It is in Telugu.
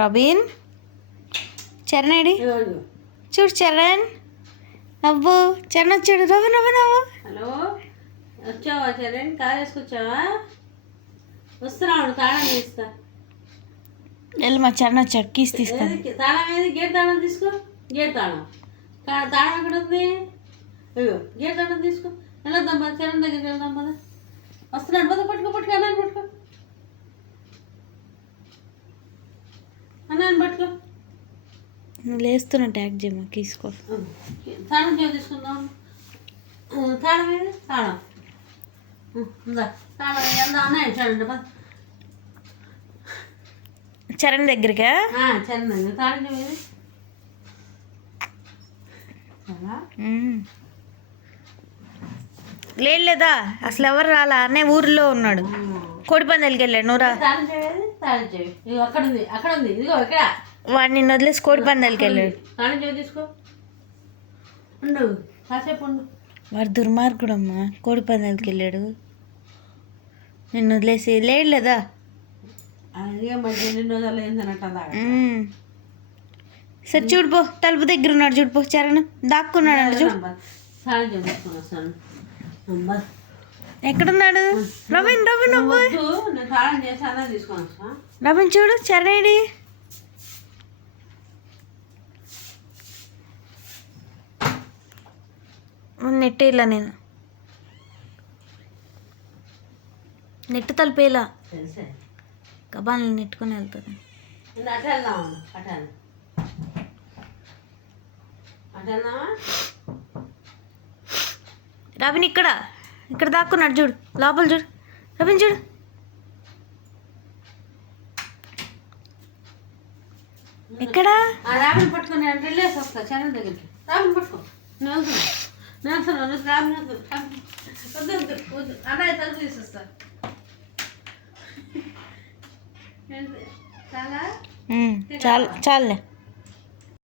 రబీన్ చరణ్ ఏడి. చూడు చరణ్ అబ్బో చరణ్ వచ్చాడు నవ్వు నవ్వు నవ్వు హలో వచ్చావా చరణ్ కార్ వేసుకొచ్చావా వస్తున్నాడు తాళం తీస్తా. వెళ్ళి మా చరణ్ వచ్చాడు. కీస్ తీసుకొని ఏది? తాళం ఏది? గేట్ తాళం తీసుకో. గేట్ తాళం. తాళం ఎక్కడ ఉంది? అయ్యో గేట్ తాళం తీసుకో. వెళ్దాం పద చరణ్ దగ్గరికి వెళ్దాం పద. వస్తున్నాడు పద పట్టుకో పట్టుకో అన్నాన్ని పట్టుకో అన్నాన్ని పట్టుకో? లేస్తున్నా ట్యాగ్ చేయమా? తీసుకో. తాళం చేయ తీసుకుందాం. తాళం ఏది? తాళం. చూడండి చరణ్ దగ్గరికా? ఆ, చరణ్ తాళం చేయేది లేదు లేదా? అసలు ఎవరు రాలా? అన్నయ్య ఊర్లో ఉన్నాడు. కోడి పందాలకి వెళ్ళాడు నువ్వు రా. తాళం చేయేది తాళం చేయి. ఇదిగో అక్కడ ఉంది అక్కడ ఉంది ఇదిగో ఇక్కడ. వాడు నిన్ను వదిలేసి కోడి పందాలకి వెళ్ళాడు. వాడు దుర్మార్గుడమ్మా. కోడి పందాలకి వెళ్ళాడు. నిన్ను వదిలేసి లేడు లేదా. సరే చూడు పో. తలుపు దగ్గర ఉన్నాడు చూడు పో. చరణ్ దాక్కున్నాడు చూడు. ఎక్కడున్నాడు? రవీన్ రవీన్ రవీన్ చూడు చరణ్ నెట్టేలా నేను. నెట్టు తలిపేలా. కబాల్ని నెట్టుకొని వెళ్తుంది అటు వెళ్దాం అటు వెళ్దాం అటు వెళ్దామా? రవిన్ ఇక్కడ ఇక్కడ దాక్కున్నాడు చూడు లోపల చూడు రవిన్ చూడు. ఎక్కడ? ఆ రాబిని పట్టుకొని వెళ్ళేసి వస్తా చరణ్ దగ్గరికి. రాబిని పట్టుకో. అన్నయ్య తలుపు తీసేస్తా? చాలా చాలు చాలులే.